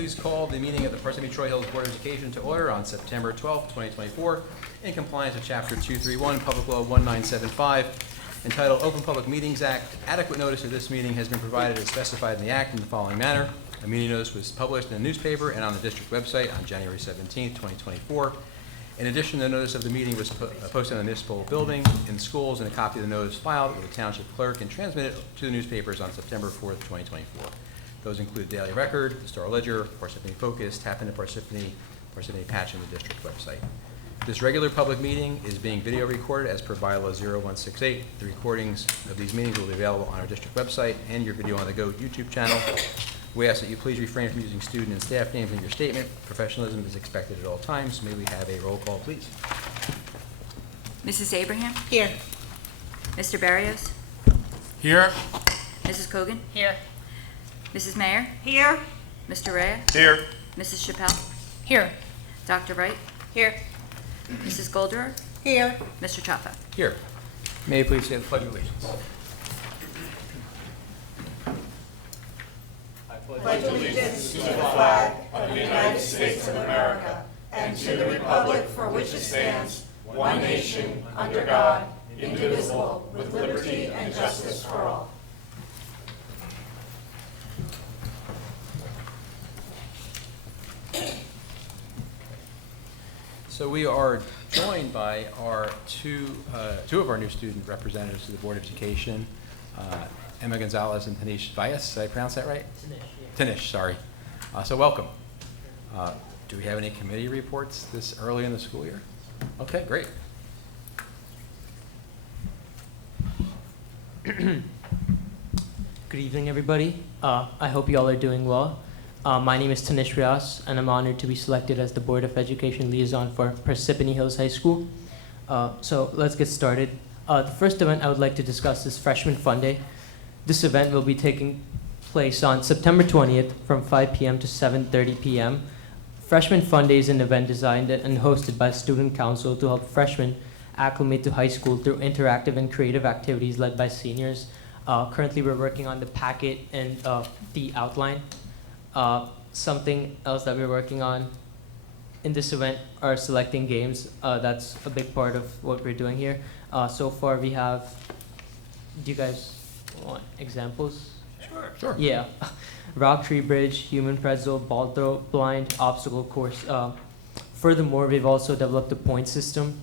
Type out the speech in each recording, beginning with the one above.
please call the meeting of the Parsippany Troy Hills Board of Education to order on September 12th, 2024, in compliance with Chapter 231, Public Law 1975, entitled Open Public Meetings Act. Adequate notice of this meeting has been provided as specified in the Act in the following manner. A meeting notice was published in the newspaper and on the district website on January 17th, 2024. In addition, the notice of the meeting was posted in the municipal building, in schools, and a copy of the notice filed with the township clerk and transmitted to the newspapers on September 4th, 2024. Those include Daily Record, the Star Ledger, Parsippany Focus, Tap into Parsippany, Parsippany Patch, and the district website. This regular public meeting is being video recorded as per bylaw 0168. The recordings of these meetings will be available on our district website and your Video on the Go YouTube channel. We ask that you please refrain from using student and staff names in your statement. Professionalism is expected at all times. May we have a roll call, please? Mrs. Abraham? Here. Mr. Barrios? Here. Mrs. Cogan? Here. Mrs. Mayer? Here. Mr. Rea? Here. Mrs. Chappelle? Here. Dr. Wright? Here. Mrs. Golderer? Here. Mr. Chapa? Here. May you please say the Pledge of Allegiance? Pledge allegiance to the flag of the United States of America and to the republic for which it stands, one nation, under God, indivisible, with liberty and justice for all. So we are joined by our two of our new student representatives to the Board of Education, Emma Gonzalez and Tanish Vyas. Did I pronounce that right? Tanish, sorry. So welcome. Do we have any committee reports this early in the school year? Okay, great. Good evening, everybody. I hope you all are doing well. My name is Tanish Vyas, and I'm honored to be selected as the Board of Education Liaison for Parsippany Hills High School. So let's get started. The first event I would like to discuss is Freshman Fun Day. This event will be taking place on September 20th from 5 p.m. to 7:30 p.m. Freshman Fun Day is an event designed and hosted by Student Council to help freshmen acclimate to high school through interactive and creative activities led by seniors. Currently, we're working on the packet and the outline. Something else that we're working on in this event are selecting games. That's a big part of what we're doing here. So far, we have. Do you guys want examples? Sure. Yeah. Rock Tree Bridge, Human Pretzel, Ball Throw, Blind, Obstacle Course. Furthermore, we've also developed a point system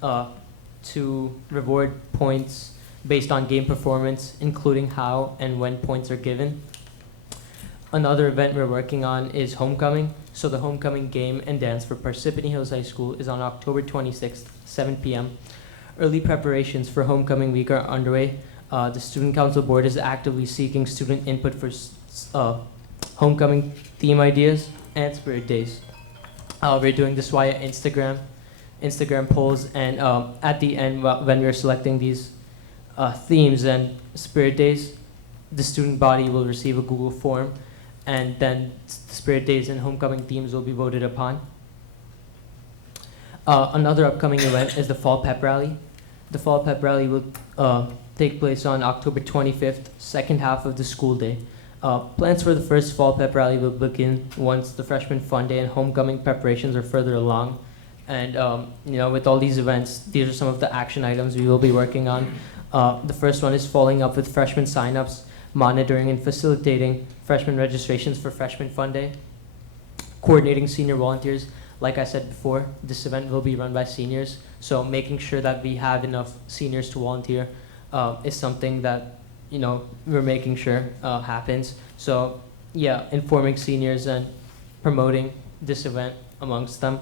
to reward points based on game performance, including how and when points are given. Another event we're working on is Homecoming. So the Homecoming game and dance for Parsippany Hills High School is on October 26th, 7 p.m. Early preparations for Homecoming Week are underway. The Student Council Board is actively seeking student input for homecoming theme ideas and spirit days. We're doing this via Instagram polls, and at the end, when we're selecting these themes and spirit days, the student body will receive a Google form, and then the spirit days and homecoming themes will be voted upon. Another upcoming event is the Fall Pep Rally. The Fall Pep Rally will take place on October 25th, second half of the school day. Plans for the first Fall Pep Rally will begin once the Freshman Fun Day and homecoming preparations are further along. And with all these events, these are some of the action items we will be working on. The first one is following up with freshman signups, monitoring and facilitating freshman registrations for Freshman Fun Day, coordinating senior volunteers. Like I said before, this event will be run by seniors, so making sure that we have enough seniors to volunteer is something that we're making sure happens. So yeah, informing seniors and promoting this event amongst them.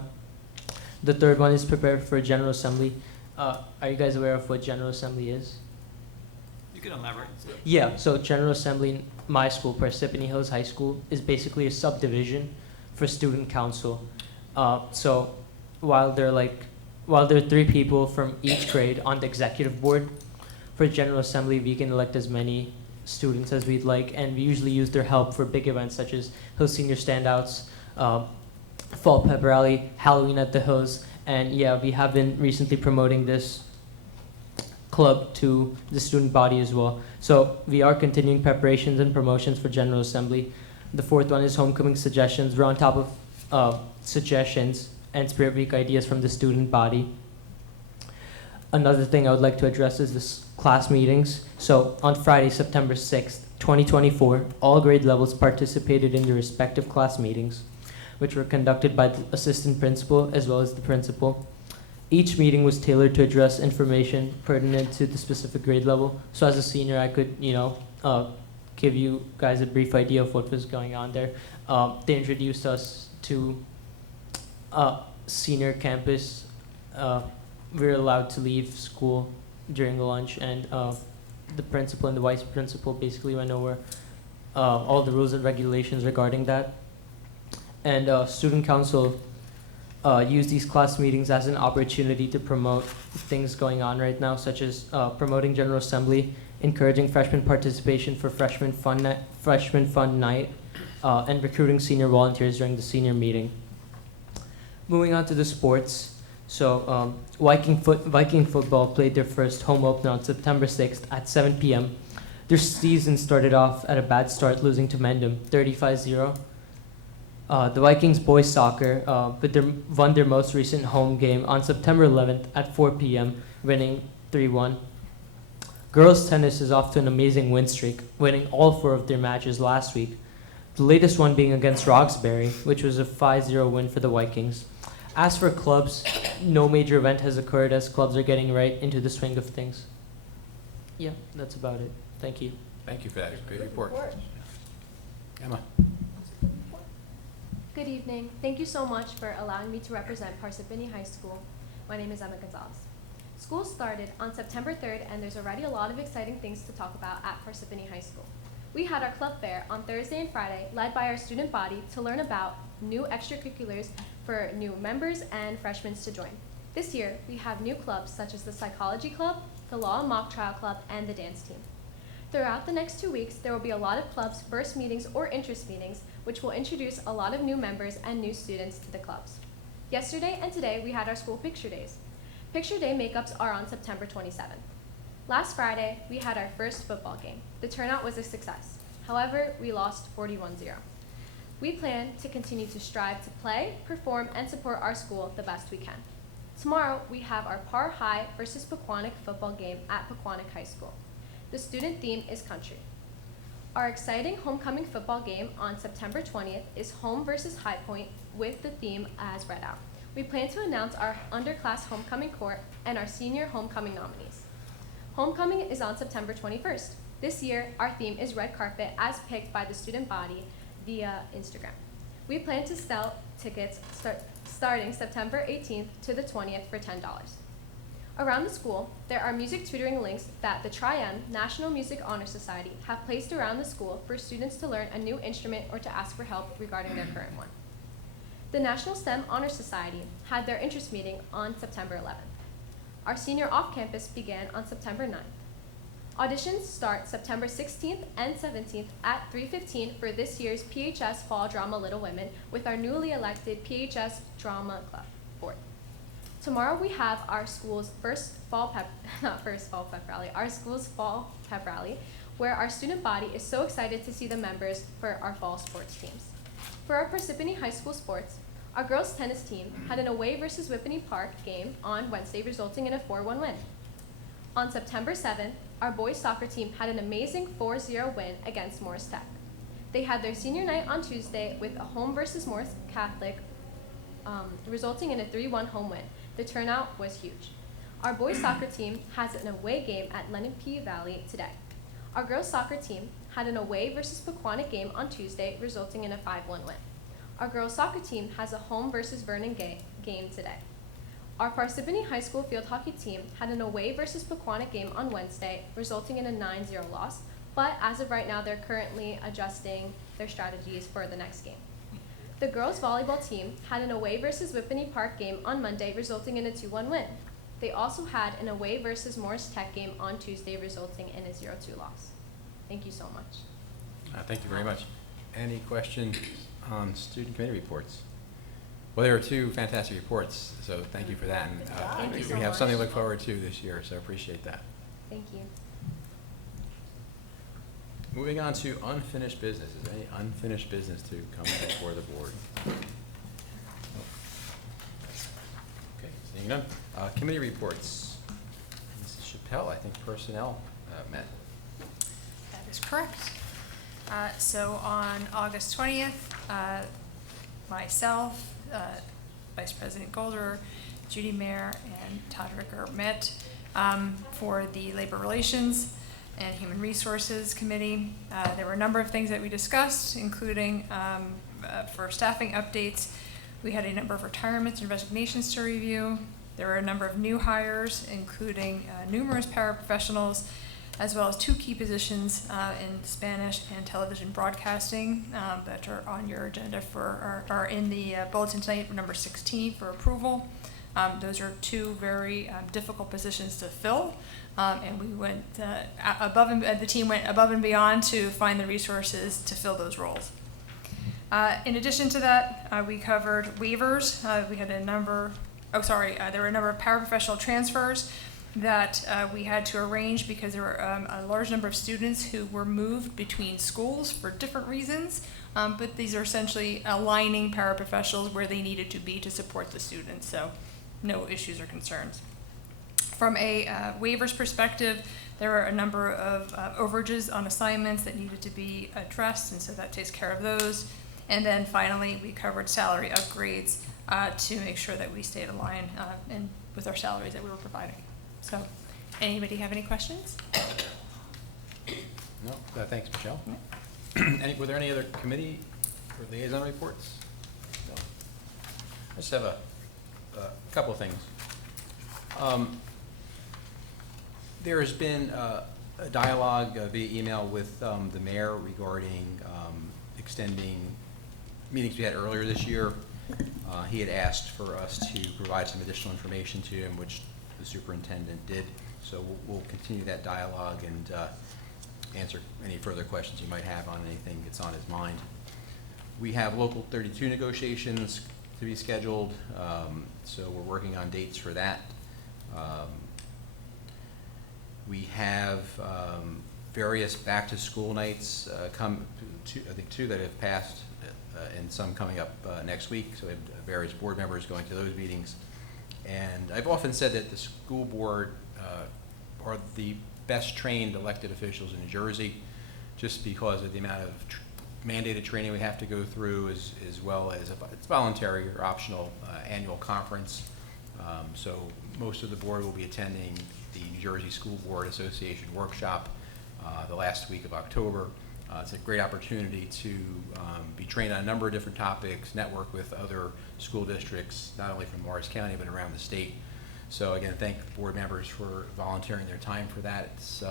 The third one is prepare for General Assembly. Are you guys aware of what General Assembly is? You can elaborate. Yeah, so General Assembly in my school, Parsippany Hills High School, is basically a subdivision for Student Council. So while there are 3 people from each grade on the executive board, for General Assembly, we can elect as many students as we'd like, and we usually use their help for big events such as Hills Senior Standouts, Fall Pep Rally, Halloween at the Hills, and yeah, we have been recently promoting this club to the student body as well. So we are continuing preparations and promotions for General Assembly. The fourth one is homecoming suggestions. We're on top of suggestions and Spirit Week ideas from the student body. Another thing I would like to address is this class meetings. So on Friday, September 6th, 2024, all grade levels participated in their respective class meetings, which were conducted by the assistant principal as well as the principal. Each meeting was tailored to address information pertinent to the specific grade level. So as a senior, I could, give you guys a brief idea of what was going on there. They introduced us to senior campus. We were allowed to leave school during the lunch, and the principal and the vice principal basically went over all the rules and regulations regarding that. And student council used these class meetings as an opportunity to promote things going on right now, such as promoting General Assembly, encouraging freshman participation for Freshman Fun Night, and recruiting senior volunteers during the senior meeting. Moving on to the sports. So Viking football played their first home opener on September 6th at 7 p.m. Their season started off at a bad start, losing to Mendham 35-0. The Vikings boys soccer won their most recent home game on September 11th at 4 p.m., winning 3-1. Girls tennis is off to an amazing win streak, winning all 4 of their matches last week. The latest one being against Roxbury, which was a 5-0 win for the Vikings. As for clubs, no major event has occurred as clubs are getting right into the swing of things. Yeah, that's about it. Thank you. Thank you for that great report. Emma. Good evening. Thank you so much for allowing me to represent Parsippany High School. My name is Emma Gonzalez. School started on September 3rd, and there's already a lot of exciting things to talk about at Parsippany High School. We had our club fair on Thursday and Friday, led by our student body, to learn about new extracurriculars for new members and freshmen to join. This year, we have new clubs such as the Psychology Club, the Law and Mock Trial Club, and the Dance Team. Throughout the next 2 weeks, there will be a lot of clubs' first meetings or interest meetings, which will introduce a lot of new members and new students to the clubs. Yesterday and today, we had our school picture days. Picture day makeups are on September 27th. Last Friday, we had our first football game. The turnout was a success. However, we lost 41-0. We plan to continue to strive to play, perform, and support our school the best we can. Tomorrow, we have our Par High versus Pequannock football game at Pequannock High School. The student theme is country. Our exciting homecoming football game on September 20th is home versus High Point with the theme as read out. We plan to announce our underclass homecoming court and our senior homecoming nominees. Homecoming is on September 21st. This year, our theme is red carpet as picked by the student body via Instagram. We plan to sell tickets starting September 18th to the 20th for $10. Around the school, there are music tutoring links that the Tri-M National Music Honor Society have placed around the school for students to learn a new instrument or to ask for help regarding their current one. The National STEM Honor Society had their interest meeting on September 11th. Our senior off-campus began on September 9th. Auditions start September 16th and 17th at 3:15 for this year's PHS Fall Drama Little Women with our newly elected PHS Drama Club Board. Tomorrow we have our school's our school's fall pep rally, where our student body is so excited to see the members for our fall sports teams. For our Parsippany High School sports, our girls tennis team had an away versus Whippany Park game on Wednesday, resulting in a 4-1 win. On September 7th, our boys soccer team had an amazing 4-0 win against Morris Tech. They had their senior night on Tuesday with a home versus Morris Catholic, resulting in a 3-1 home win. The turnout was huge. Our boys soccer team has an away game at Lenape Valley today. Our girls soccer team had an away versus Pequannock game on Tuesday, resulting in a 5-1 win. Our girls soccer team has a home versus Vernon game today. Our Parsippany High School field hockey team had an away versus Pequannock game on Wednesday, resulting in a 9-0 loss, but as of right now, they're currently adjusting their strategies for the next game. The girls volleyball team had an away versus Whippany Park game on Monday, resulting in a 2-1 win. They also had an away versus Morris Tech game on Tuesday, resulting in a 0-2 loss. Thank you so much. Thank you very much. Any questions on student committee reports? Well, there were 2 fantastic reports, so thank you for that. And Thank you so we have much. something to look forward to this year, so appreciate that. Thank you. Moving on to unfinished business. Is there any unfinished business to come before the board? Okay, seeing none. Committee reports. Mrs. Chappelle, I think personnel met. That is correct. So on August 20th, myself, Vice President Golder, Judy Mayer, and Todd Ricker met for the Labor Relations and Human Resources Committee. There were a number of things that we discussed, including for staffing updates. We had a number of retirements and resignations to review. There were a number of new hires, including numerous paraprofessionals, as well as 2 key positions in Spanish and television broadcasting that are on your agenda are in the bulletin tonight, number 16 for approval. Those are 2 very difficult positions to fill, and we went the team went above and beyond to find the resources to fill those roles. In addition to that, we covered waivers. We had there were a number of paraprofessional transfers that we had to arrange because there were a large number of students who were moved between schools for different reasons, but these are essentially aligning paraprofessionals where they needed to be to support the students, so no issues or concerns. From a waivers perspective, there were a number of overages on assignments that needed to be addressed, and so that takes care of those. And then finally, we covered salary upgrades to make sure that we stayed aligned and with our salaries that we were providing. So, anybody have any questions? No? Thanks, Michelle. Were there any other committee or liaison reports? No. I just have a couple of things. There has been a dialogue via email with the mayor regarding extending meetings we had earlier this year. He had asked for us to provide some additional information to him, which the superintendent did. So we'll continue that dialogue and answer any further questions you might have on anything that's on his mind. We have Local 32 negotiations to be scheduled, so we're working on dates for that. We have various back-to-school nights I think 2 that have passed, and some coming up next week. So we have various board members going to those meetings. And I've often said that the school board are the best trained elected officials in New Jersey, just because of the amount of mandated training we have to go through, as well as it's voluntary or optional annual conference. So most of the board will be attending the New Jersey School Board Association workshop the last week of October. It's a great opportunity to be trained on a number of different topics, network with other school districts, not only from Morris County, but around the state. So again, thank board members for volunteering their time for that. It's,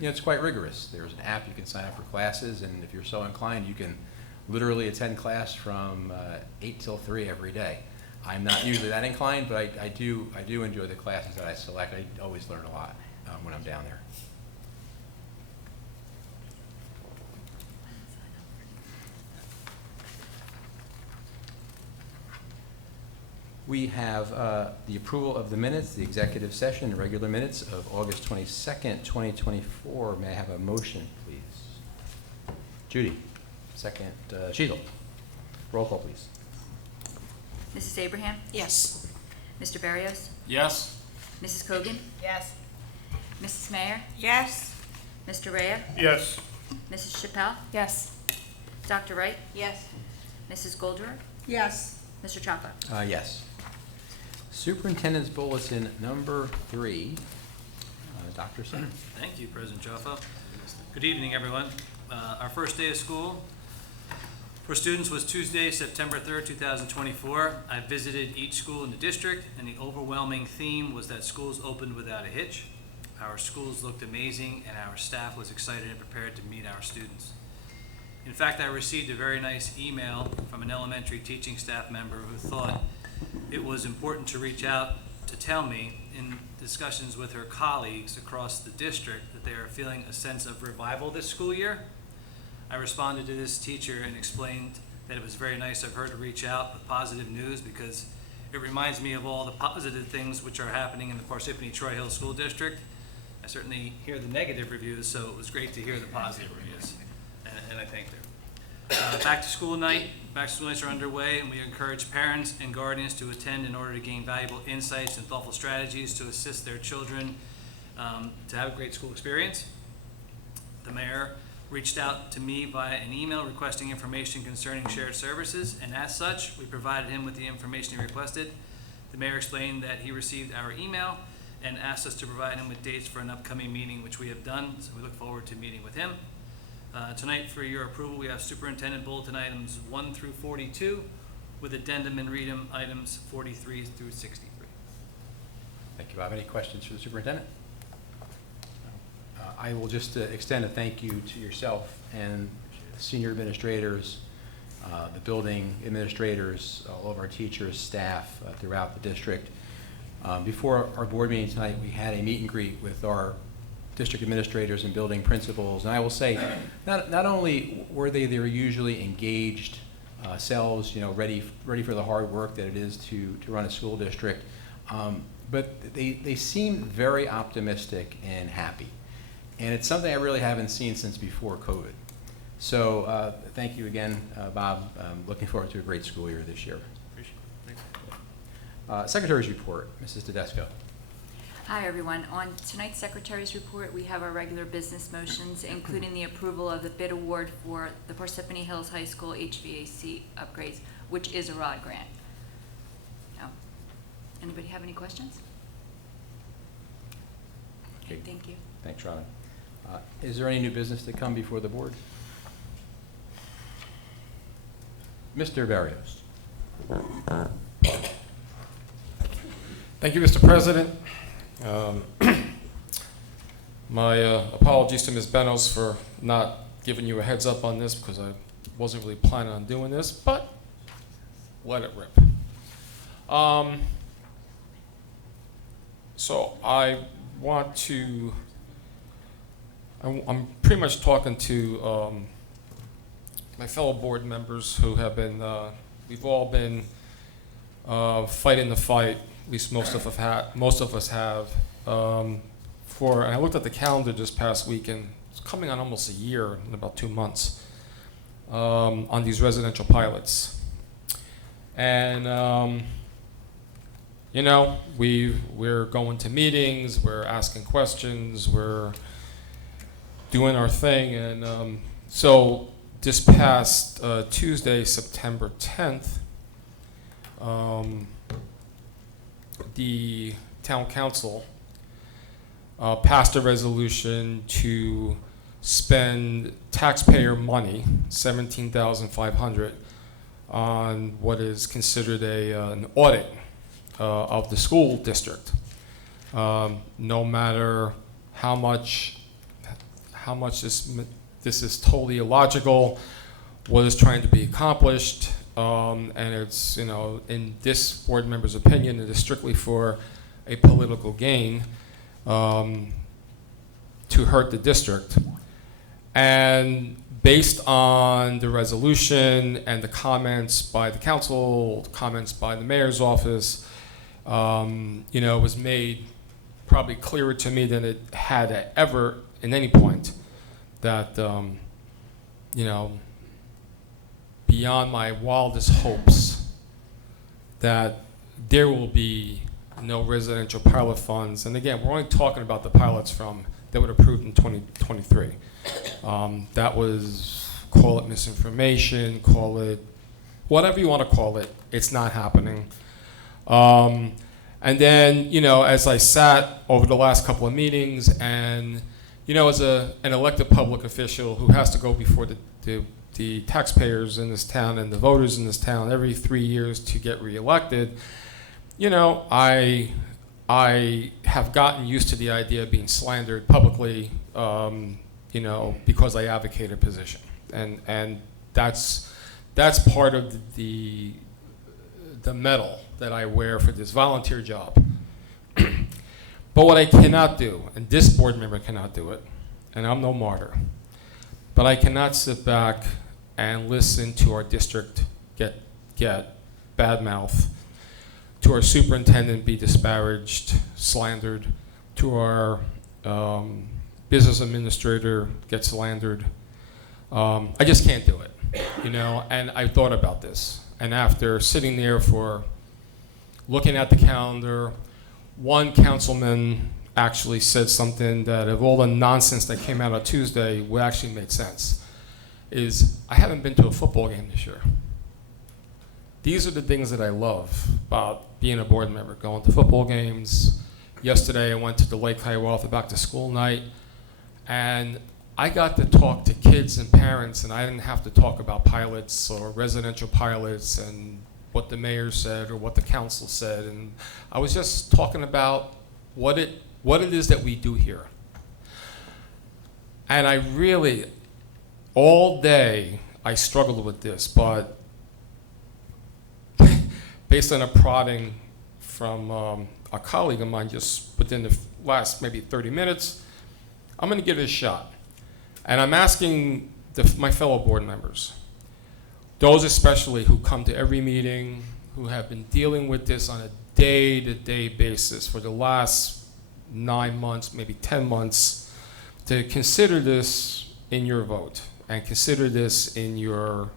it's quite rigorous. There's an app you can sign up for classes, and if you're so inclined, you can literally attend class from 8 till 3 every day. I'm not usually that inclined, but I do enjoy the classes that I select. I always learn a lot when I'm down there. We have the approval of the minutes, the executive session, the regular minutes of August 22nd, 2024. May I have a motion, please? Judy. Second, Sheetal. Roll call, please. Mrs. Abraham? Yes. Mr. Barrios? Yes. Mrs. Cogan? Yes. Mrs. Mayer? Yes. Mr. Rhea? Yes. Mrs. Chappelle? Yes. Dr. Wright? Yes. Mrs. Golder? Yes. Mr. Chapa? Yes. Superintendent's Bulletin number 3. Dr. Center. Thank you, President Joffa. Good evening, everyone. Our first day of school for students was Tuesday, September 3rd, 2024. I visited each school in the district, and the overwhelming theme was that schools opened without a hitch. Our schools looked amazing, and our staff was excited and prepared to meet our students. In fact, I received a very nice email from an elementary teaching staff member who thought it was important to reach out to tell me in discussions with her colleagues across the district that they are feeling a sense of revival this school year. I responded to this teacher and explained that it was very nice of her to reach out with positive news, because it reminds me of all the positive things which are happening in the Parsippany Troy Hill School District. I certainly hear the negative reviews, so it was great to hear the positive reviews. I thanked her. Back to school nights are underway, and we encourage parents and guardians to attend in order to gain valuable insights and thoughtful strategies to assist their children to have a great school experience. The mayor reached out to me via an email requesting information concerning shared services, and as such, we provided him with the information he requested. The mayor explained that he received our email and asked us to provide him with dates for an upcoming meeting, which we have done, so we look forward to meeting with him. Tonight, for your approval, we have superintendent bulletin items 1 through 42, with addendum and readem items 43 through 63. Thank you, Bob. Any questions for the superintendent? I will just extend a thank you to yourself and senior administrators, the building administrators, all of our teachers, staff throughout the district. Before our board meeting tonight, we had a meet and greet with our district administrators and building principals, and I will say, not only were they their usually engaged selves, ready for the hard work that it is to run a school district, but they seemed very optimistic and happy. And it's something I really haven't seen since before COVID. So thank you again, Bob. Looking forward to a great school year this year. Appreciate it. Thanks. Secretary's report, Mrs. Tedesco. Hi, everyone. On tonight's Secretary's report, we have our regular business motions, including the approval of the bid award for the Parsippany Hills High School HVAC upgrades, which is a ROD grant. Now, anybody have any questions? Okay, thank you. Thanks, Robin. Is there any new business to come before the board? Mr. Barrios. Thank you, Mr. President. My apologies to Ms. Benos for not giving you a heads up on this because I wasn't really planning on doing this, but let it rip. So I want to, I'm pretty much talking to my fellow board members who have been, we've all been fighting the fight, at least most of us have, and I looked at the calendar this past week, and it's coming on almost a year in about 2 months on these residential pilots. And we're going to meetings, we're asking questions, we're doing our thing, and so this past Tuesday, September 10th, the town council passed a resolution to spend taxpayer money, $17,500, on what is considered an audit of the school district. No matter how much this is totally illogical, what is trying to be accomplished, and it's, in this board member's opinion, it is strictly for a political gain to hurt the district. And based on the resolution and the comments by the council, comments by the mayor's office, it was made probably clearer to me than it had ever in any point that, beyond my wildest hopes, that there will be no residential pilot funds. And again, we're only talking about the pilots that were approved in 2023. That was, call it misinformation, call it whatever you want to call it. It's not happening. And then, as I sat over the last couple of meetings, and as an elected public official who has to go before the taxpayers in this town and the voters in this town every 3 years to get reelected, I have gotten used to the idea of being slandered publicly, because I advocate a position, and that's part of the medal that I wear for this volunteer job. But what I cannot do, and this board member cannot do it, and I'm no martyr, but I cannot sit back and listen to our district get bad mouth, to our superintendent be disparaged, slandered, to our business administrator get slandered, I just can't do it, you know, and I thought about this. And after sitting there for looking at the calendar, one councilman actually said something that of all the nonsense that came out on Tuesday would actually make sense, is I haven't been to a football game this year. These are the things that I love about being a board member, going to football games. Yesterday I went to the Lake Hiawatha back to school night, and I got to talk to kids and parents, and I didn't have to talk about pilots or residential pilots and what the mayor said or what the council said. And I was just talking about what it is that we do here. And I really, all day, I struggled with this, but based on a prodding from a colleague of mine just within the last maybe 30 minutes, I'm gonna give it a shot. And I'm asking my fellow board members, those especially who come to every meeting, who have been dealing with this on a day-to-day basis for the last 9 months, maybe 10 months, to consider this in your vote and consider this in your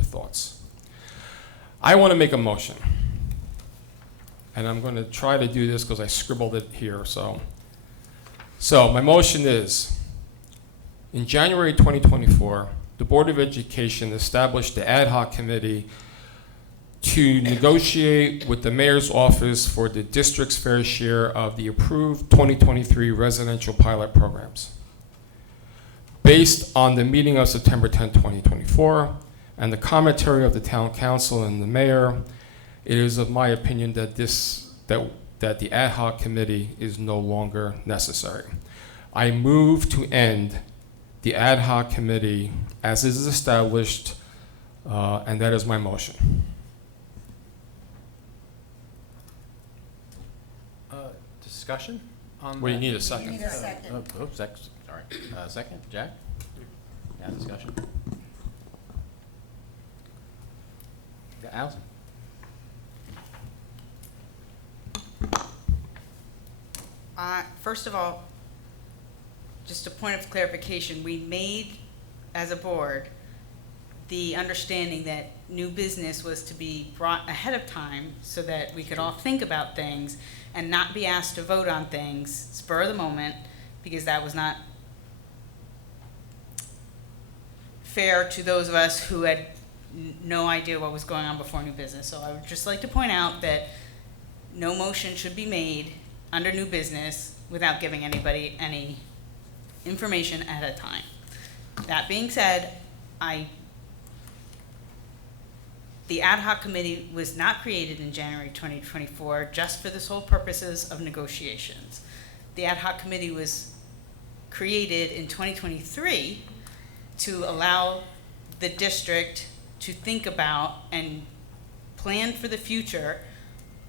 thoughts. I want to make a motion, and I'm going to try to do this because I scribbled it here. So my motion is, in January 2024, the Board of Education established the ad hoc committee to negotiate with the mayor's office for the district's fair share of the approved 2023 residential pilot programs. Based on the meeting of September 10, 2024, and the commentary of the town council and the mayor, it is of my opinion that that the ad hoc committee is no longer necessary. I move to end the ad hoc committee as is established, and that is my motion. Discussion on Well, you that? need a second. You need a second. Sorry. Second, Jack? Yeah, discussion. Yeah, Allison? First of all, just a point of clarification, we made, as a board, the understanding that new business was to be brought ahead of time so that we could all think about things and not be asked to vote on things spur of the moment, because that was not fair to those of us who had no idea what was going on before new business. So I would just like to point out that no motion should be made under new business without giving anybody any information ahead of time. That being said, the ad hoc committee was not created in January 2024 just for the sole purposes of negotiations. The ad hoc committee was created in 2023 to allow the district to think about and plan for the future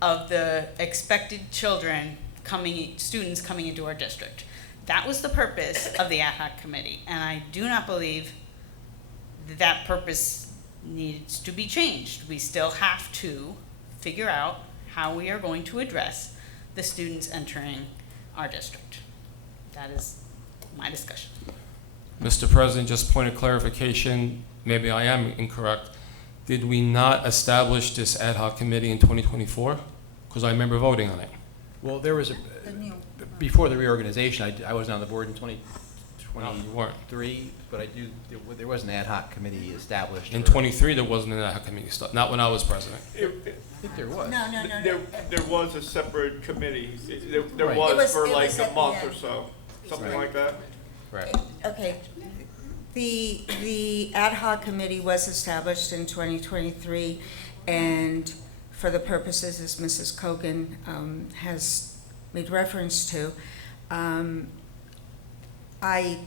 of the expected students coming into our district. That was the purpose of the ad hoc committee, and I do not believe that purpose needs to be changed. We still have to figure out how we are going to address the students entering our district. That is my discussion. Mr. President, just point of clarification, maybe I am incorrect. Did we not establish this ad hoc committee in 2024? Because I remember voting on it. Well, there was The new- before the reorganization, I wasn't on the board in 2023, No, you weren't. but there was an ad hoc committee established. In for- 23, there wasn't an ad hoc committee, not when I was president. I think there was. No. There was a separate committee. There Right. was for It like was a at the month end. or so, something Right. like that. Right. Okay. The ad hoc committee was established in 2023, and for the purposes, as Mrs. Kogan has made reference to, I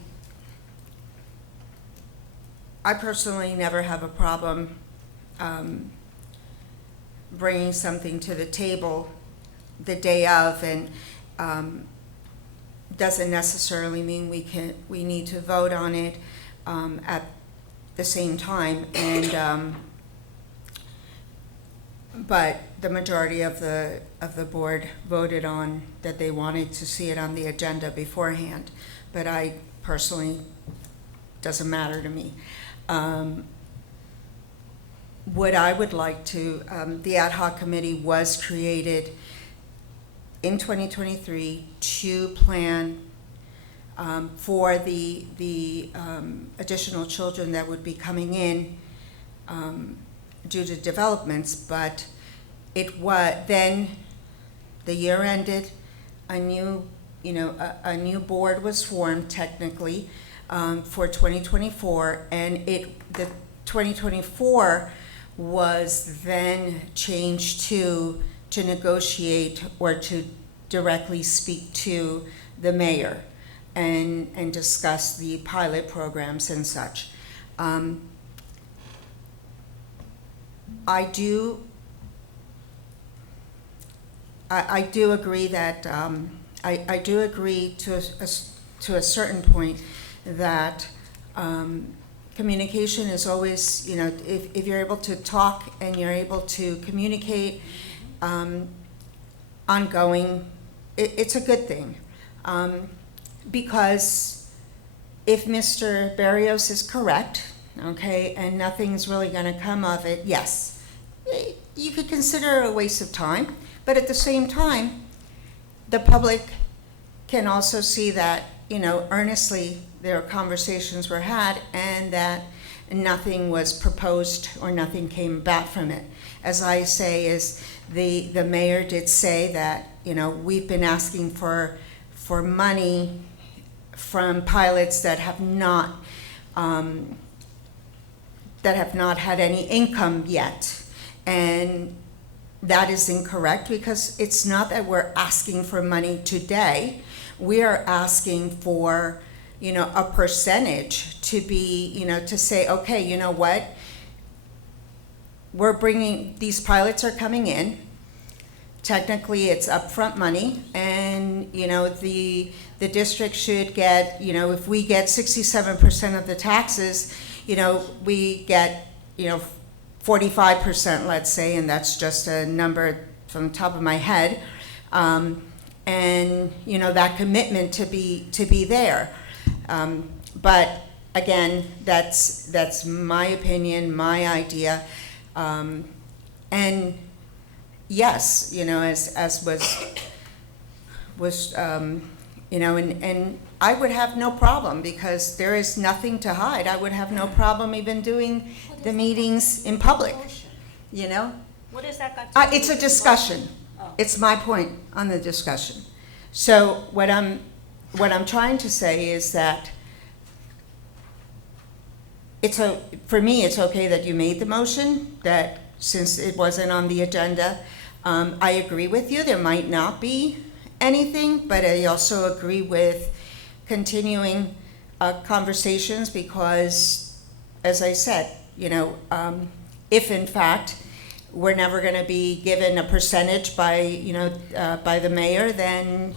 personally never have a problem bringing something to the table the day of, and doesn't necessarily mean we need to vote on it at the same time. And but the majority of the board voted on that they wanted to see it on the agenda beforehand. But I personally doesn't matter to me. What I would like to, the ad hoc committee was created in 2023 to plan for the additional children that would be coming in due to developments, but it was, then the year ended, a new board was formed technically for 2024, and the 2024 was then changed to negotiate or to directly speak to the mayor and discuss the pilot programs and such. I do agree that I do agree to a certain point that communication is always, if you're able to talk and you're able to communicate ongoing, it's a good thing. Because if Mr. Barrios is correct, okay, and nothing's really going to come of it, yes, you could consider it a waste of time, but at the same time, the public can also see that, earnestly their conversations were had and that nothing was proposed or nothing came back from it. As I say, is the mayor did say that, we've been asking for money from pilots that have not had any income yet. And that is incorrect, because it's not that we're asking for money today. We are asking for, a percentage to be, to say, okay, you know what? We're bringing, these pilots are coming in. Technically, it's upfront money, and, the district should get, if we get 67% of the taxes, we get, 45%, let's say, and that's just a number from the top of my head, and that commitment to be there. But again, that's my opinion, my idea, and yes, as was and I would have no problem, because there is nothing to hide. I would have no problem even doing the meetings in public, What is that got to do It's a with discussion. Oh. It's my point on the discussion. So what I'm trying to say is that for me, it's okay that you made the motion, that since it wasn't on the agenda. I agree with you, there might not be anything, but I also agree with continuing conversations, because, as I said, if in fact we're never going to be given a percentage by the mayor, then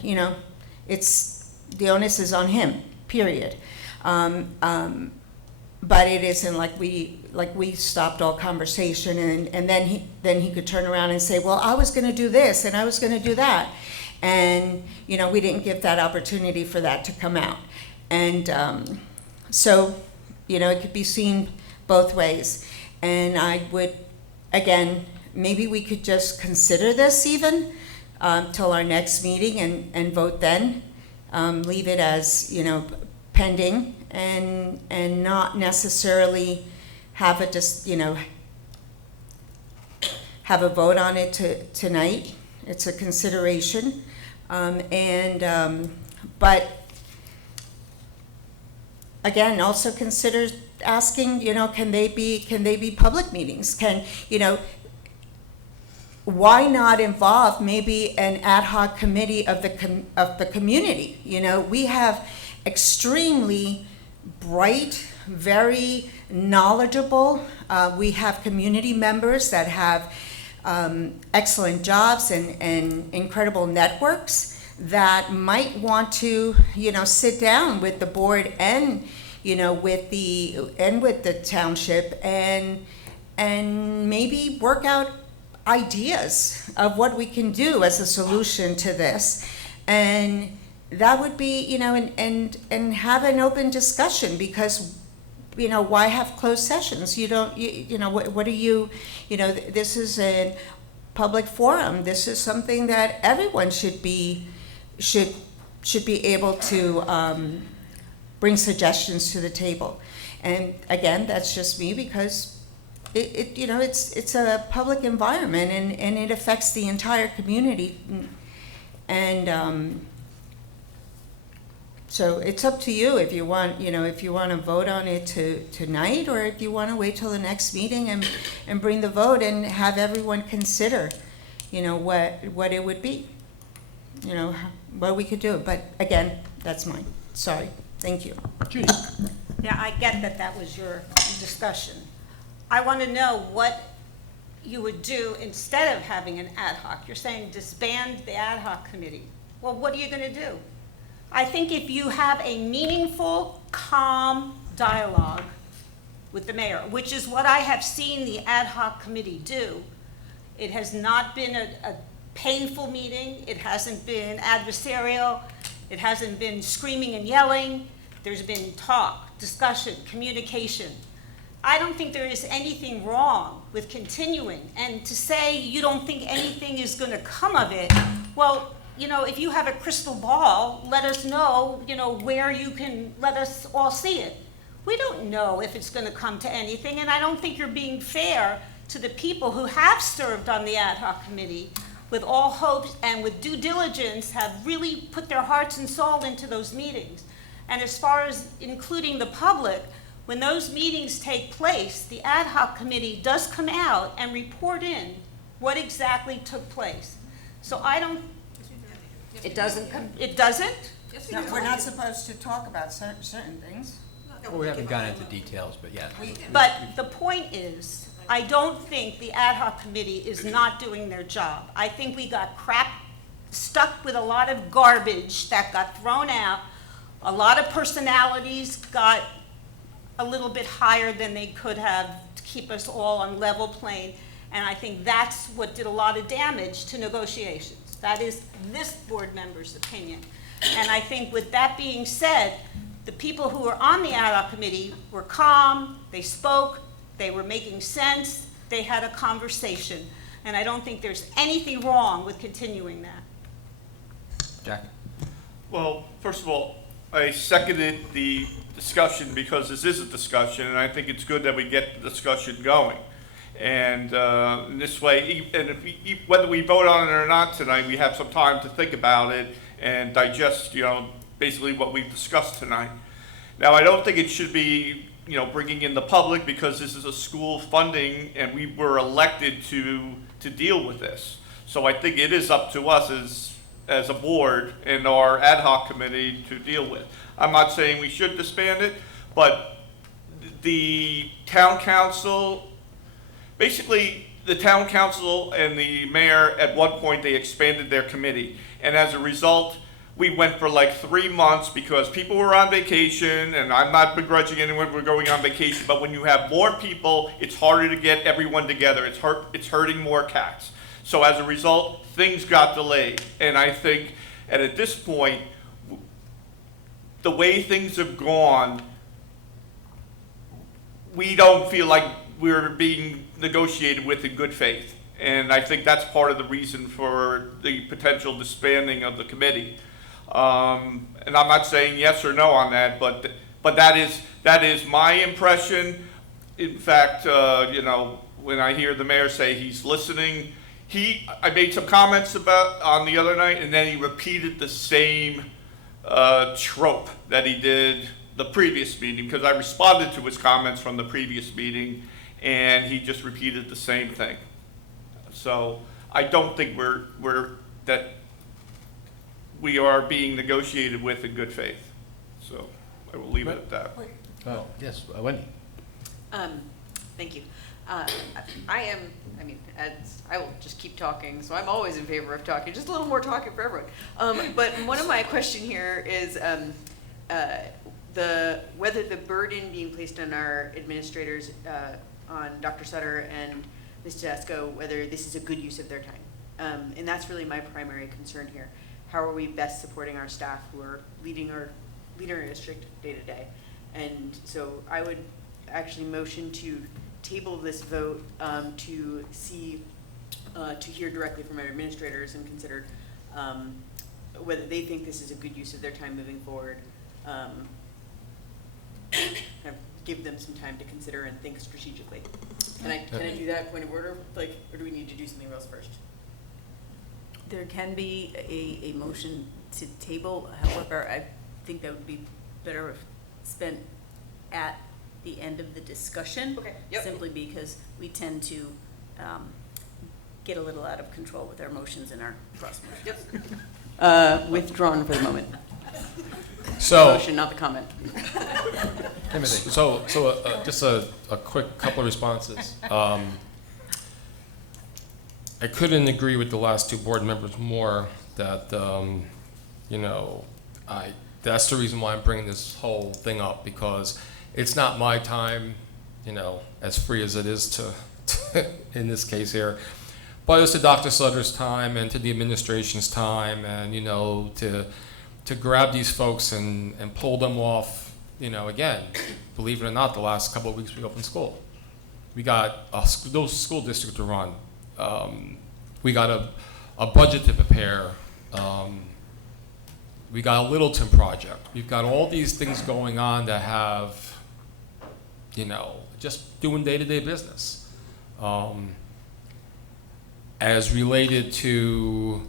it's the onus is on him. Period. But it isn't like we stopped all conversation, and then he could turn around and say, well, I was going to do this and I was going to do that, and we didn't give that opportunity for that to come out, and so it could be seen both ways. And I would, again, maybe we could just consider this even till our next meeting and vote then, leave it as pending, and not necessarily have a have a vote on it tonight. It's a consideration, but again, also consider asking, can they be public meetings? Why not involve maybe an ad hoc committee of the community? We have extremely bright, very knowledgeable. We have community members that have excellent jobs and incredible networks that might want to, sit down with the board and, with the township and maybe work out ideas of what we can do as a solution to this. And that would be, and have an open discussion, because why have closed sessions? You don't, what are you, this is a public forum. This is something that everyone should be able to bring suggestions to the table. And again, that's just me, because it's a public environment, and it affects the entire community. And so it's up to you if you want to vote on it tonight, or if you want to wait till the next meeting and bring the vote and have everyone consider, what it would be, what we could do. But again, that's mine. Sorry. Thank you. Judy? Yeah, I get that was your discussion. I want to know what you would do instead of having an ad hoc. You're saying disband the ad hoc committee. Well, what are you going to do? I think if you have a meaningful, calm dialogue with the mayor, which is what I have seen the ad hoc committee do, it has not been a painful meeting. It hasn't been adversarial. It hasn't been screaming and yelling. There's been talk, discussion, communication. I don't think there is anything wrong with continuing. And to say you don't think anything is going to come of it, well, if you have a crystal ball, let us know, where you can let us all see it. We don't know if it's going to come to anything, and I don't think you're being fair to the people who have served on the ad hoc committee with all hopes and with due diligence, have really put their hearts and soul into those meetings. And as far as including the public, when those meetings take place, the ad hoc committee does come out and report in what exactly took place. So I don't. It doesn't come. It doesn't? No, we're not supposed to talk about certain things. Well, we haven't gone into details, but yeah. But the point is, I don't think the ad hoc committee is not doing their job. I think we got stuck with a lot of garbage that got thrown out. A lot of personalities got a little bit higher than they could have to keep us all on level plane. And I think that's what did a lot of damage to negotiations. That is this board member's opinion. And I think with that being said, the people who were on the ad hoc committee were calm, they spoke, they were making sense, they had a conversation. And I don't think there's anything wrong with continuing that. Jack? Well, first of all, I seconded the discussion because this is a discussion, and I think it's good that we get the discussion going. And in this way, whether we vote on it or not tonight, we have some time to think about it and digest, basically what we've discussed tonight. Now, I don't think it should be, bringing in the public, because this is a school funding, and we were elected to deal with this. So I think it is up to us as a board and our ad hoc committee to deal with. I'm not saying we should disband it, but the town council, basically the town council and the mayor, at one point they expanded their committee. And as a result, we went for like 3 months because people were on vacation, and I'm not begrudging anyone for going on vacation, but when you have more people, it's harder to get everyone together. It's hurting more cats. So as a result, things got delayed. And I think, and at this point, the way things have gone, we don't feel like we're being negotiated with in good faith. And I think that's part of the reason for the potential disbanding of the committee. And I'm not saying yes or no on that, but that is my impression. In fact, when I hear the mayor say he's listening, I made some comments on the other night, and then he repeated the same trope that he did the previous meeting, because I responded to his comments from the previous meeting, and he just repeated the same thing. So I don't think we are being negotiated with in good faith. So I will leave it at that. Oh, yes, Wendy. Thank you. I will just keep talking, so I'm always in favor of talking, just a little more talking for everyone. But one of my question here is whether the burden being placed on our administrators, on Dr. Sutter and Ms. Tedesco, whether this is a good use of their time. And that's really my primary concern here. How are we best supporting our staff who are leading our district day to day? And so I would actually motion to table this vote to see, to hear directly from our administrators and consider whether they think this is a good use of their time moving forward. Kind of give them some time to consider and think strategically. Can I do that point of order, like, or do we need to do something else first? There can be a motion to table, however, I think that would be better if spent at the end of the discussion. Okay, yep. Simply because we tend to get a little out of control with our motions and our cross motions. Yep. Withdrawn for the moment. So, Motion, not the comment. Timothy. just a quick couple of responses. I couldn't agree with the last two board members more that, you know, that's the reason why I'm bringing this whole thing up, because it's not my time, you know, as free as it is to in this case here, but it's to Dr. Sutter's time and to the administration's time, and, you know, to grab these folks and pull them off, you know, again, believe it or not, the last couple of weeks we opened school. We got those school districts to run. We got a budget to prepare. We got a Littleton project. We've got all these things going on that have, you know, just doing day-to-day business. As related to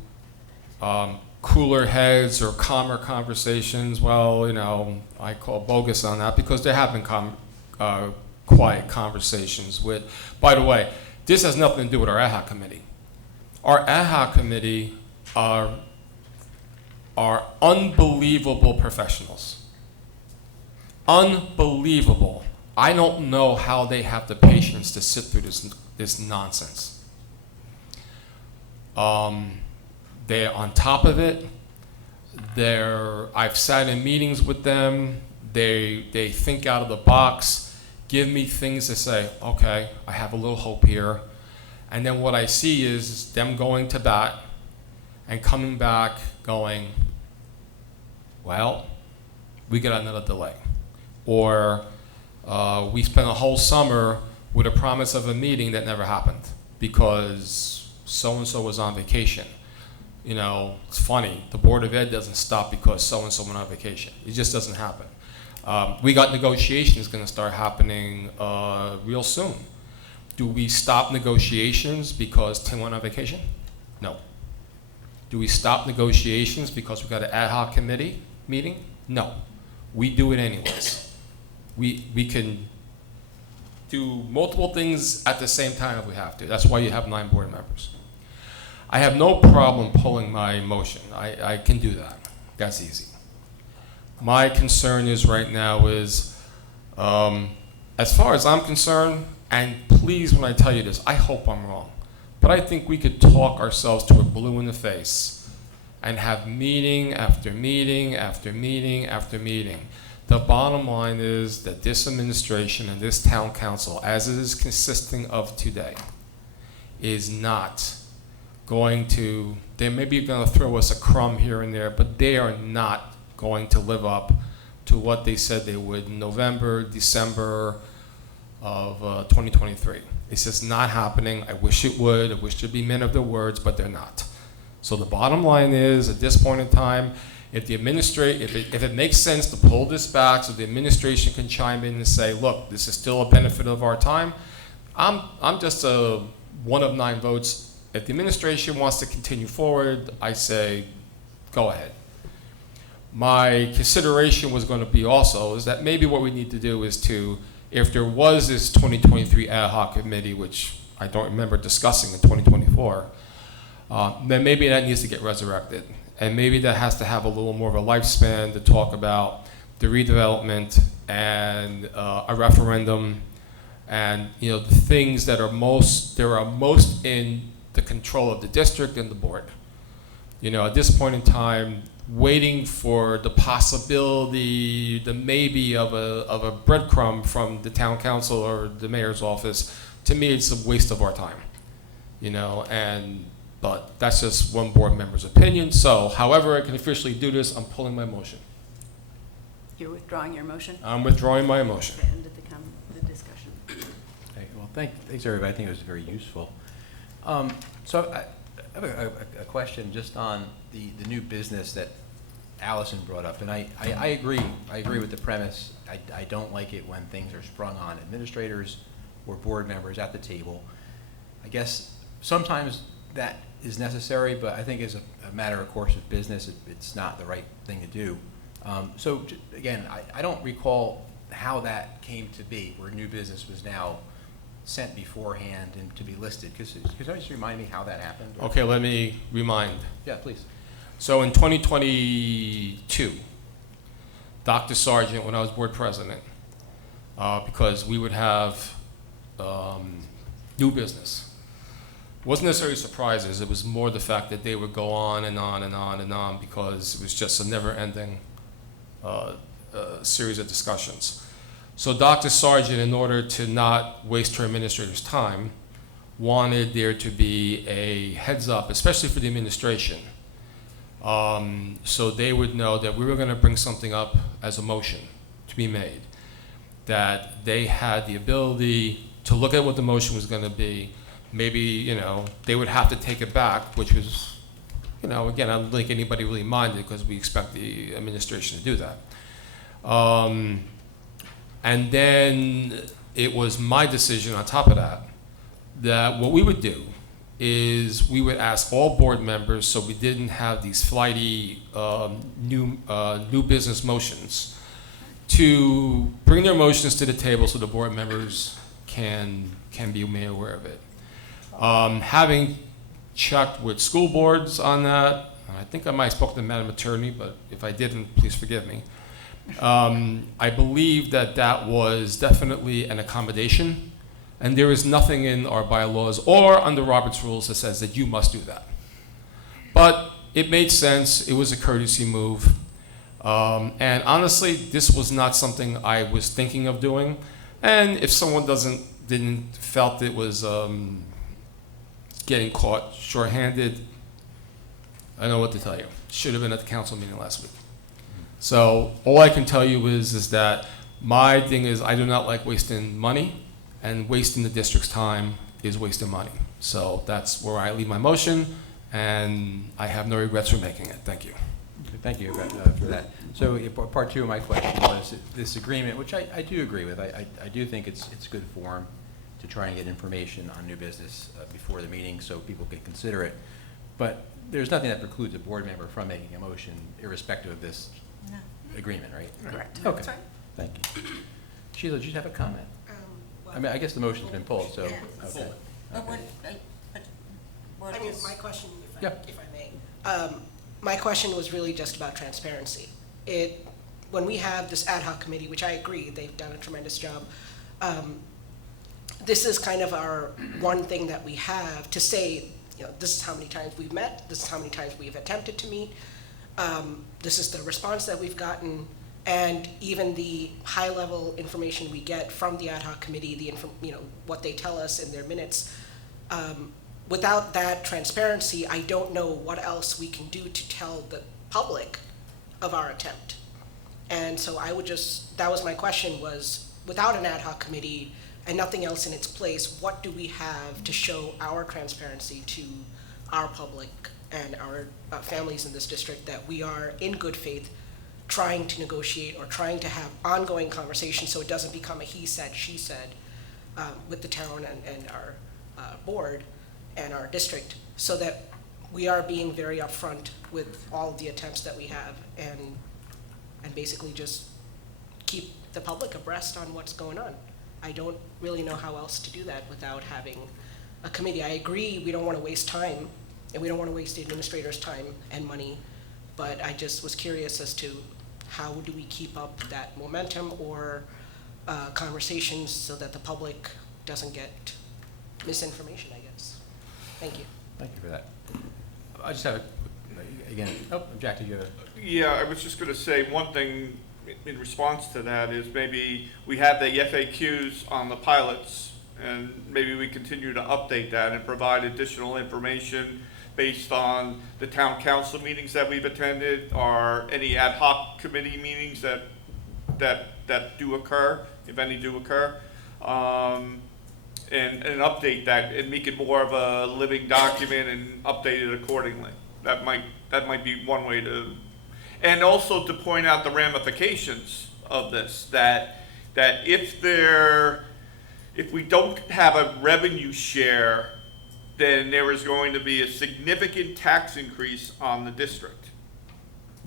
cooler heads or calmer conversations, well, you know, I call bogus on that, because there have been quiet conversations with, by the way, this has nothing to do with our ad hoc committee. Our ad hoc committee are unbelievable professionals. Unbelievable. I don't know how they have the patience to sit through this nonsense. They're on top of it. I've sat in meetings with them. They think out of the box, give me things to say, okay, I have a little hope here. And then what I see is them going to bat and coming back going, well, we got another delay. Or we spent a whole summer with a promise of a meeting that never happened because so-and-so was on vacation. You know, it's funny, the Board of Ed doesn't stop because so-and-so went on vacation. It just doesn't happen. We got negotiations gonna start happening real soon. Do we stop negotiations because Tim went on vacation? No. Do we stop negotiations because we got an ad hoc committee meeting? No. We do it anyways. We can do multiple things at the same time if we have to. That's why you have 9 board members. I have no problem pulling my motion. I can do that. That's easy. My concern is right now is, as far as I'm concerned, and please when I tell you this, I hope I'm wrong, but I think we could talk ourselves to a blue in the face and have meeting after meeting after meeting after meeting. The bottom line is that this administration and this town council, as it is consisting of today, is not going to, they may be going to throw us a crumb here and there, but they are not going to live up to what they said they would in November, December of 2023. It's just not happening. I wish it would. I wish there'd be men of their words, but they're not. So the bottom line is, at this point in time, if it makes sense to pull this back so the administration can chime in and say, look, this is still a benefit of our time, I'm just a 1 of 9 votes. If the administration wants to continue forward, I say, go ahead. My consideration was going to be also is that maybe what we need to do is to, if there was this 2023 ad hoc committee, which I don't remember discussing in 2024, then maybe that needs to get resurrected. And maybe that has to have a little more of a lifespan to talk about the redevelopment and a referendum and, you know, the things that are most in the control of the district and the board. You know, at this point in time, waiting for the possibility, the maybe of a breadcrumb from the town council or the mayor's office, to me it's a waste of our time. You know, but that's just one board member's opinion. So however I can officially do this, I'm pulling my motion. You're withdrawing your motion? I'm withdrawing my motion. The end of the Thanks, everybody. I think it was very useful. So I have a question just on the new business that Allison brought up, and I agree. I agree with the premise. I don't like it when things are sprung on administrators or board members at the table. I guess sometimes that is necessary, but I think as a matter of course of business, it's not the right thing to do. Again, I don't recall how that came to be, where new business was now sent beforehand and to be listed. Could you just remind me how that happened? Okay, let me remind. Yeah, please. So in 2022, Dr. Sargent, when I was board president, because we would have new business, wasn't necessarily surprises. It was more the fact that they would go on and on and on and on because it was just a never-ending series of discussions. So Dr. Sargent, in order to not waste her administrator's time, wanted there to be a heads up, especially for the administration, so they would know that we were going to bring something up as a motion to be made, that they had the ability to look at what the motion was going to be. Maybe, they would have to take it back, which was, again, I don't think anybody really minded because we expect the administration to do that. And then it was my decision on top of that, that what we would do is we would ask all board members, so we didn't have these flighty new business motions, to bring their motions to the table so the board members can be made aware of it. Having checked with school boards on that, I think I might have spoken to Madam Attorney, but if I didn't, please forgive me. I believe that was definitely an accommodation, and there is nothing in our bylaws or under Robert's rules that says that you must do that. But it made sense. It was a courtesy move. And honestly, this was not something I was thinking of doing. And if someone felt it was getting caught shorthanded, I know what to tell you. Should have been at the council meeting last week. So all I can tell you is that my thing is I do not like wasting money, and wasting the district's time is wasting money. So that's where I leave my motion, and I have no regrets for making it. Thank you. Thank you for that. So part two of my question was this agreement, which I do agree with. I do think it's good form to try and get information on new business before the meeting so people can consider it. But there's nothing that precludes a board member from making a motion irrespective of this agreement, right? Correct. Okay. That's right. Thank you. Sheila, did you have a comment? I mean, I guess the motion's been pulled, so. Yeah. Okay. I mean, my question, Yeah. if I may, my question was really just about transparency. When we have this ad hoc committee, which I agree, they've done a tremendous job, this is kind of our one thing that we have to say, this is how many times we've met, this is how many times we've attempted to meet, this is the response that we've gotten, and even the high-level information we get from the ad hoc committee, what they tell us in their minutes. Without that transparency, I don't know what else we can do to tell the public of our attempt. And so that was my question, was without an ad hoc committee and nothing else in its place, what do we have to show our transparency to our public and our families in this district that we are in good faith trying to negotiate or trying to have ongoing conversations so it doesn't become a he said, she said with the town and our board and our district, so that we are being very upfront with all of the attempts that we have and basically just keep the public abreast on what's going on. I don't really know how else to do that without having a committee. I agree we don't want to waste time and we don't want to waste the administrator's time and money, but I just was curious as to how do we keep up that momentum or conversations so that the public doesn't get misinformation, I guess. Thank you. Thank you for that. I just have again, Jack, did you have a? Yeah, I was just going to say one thing in response to that is maybe we have the FAQs on the pilots, and maybe we continue to update that and provide additional information based on the town council meetings that we've attended, or any ad hoc committee meetings that do occur, if any do occur. and update that and make it more of a living document and update it accordingly. That might be one way to, and also to point out the ramifications of this, that if we don't have a revenue share, then there is going to be a significant tax increase on the district.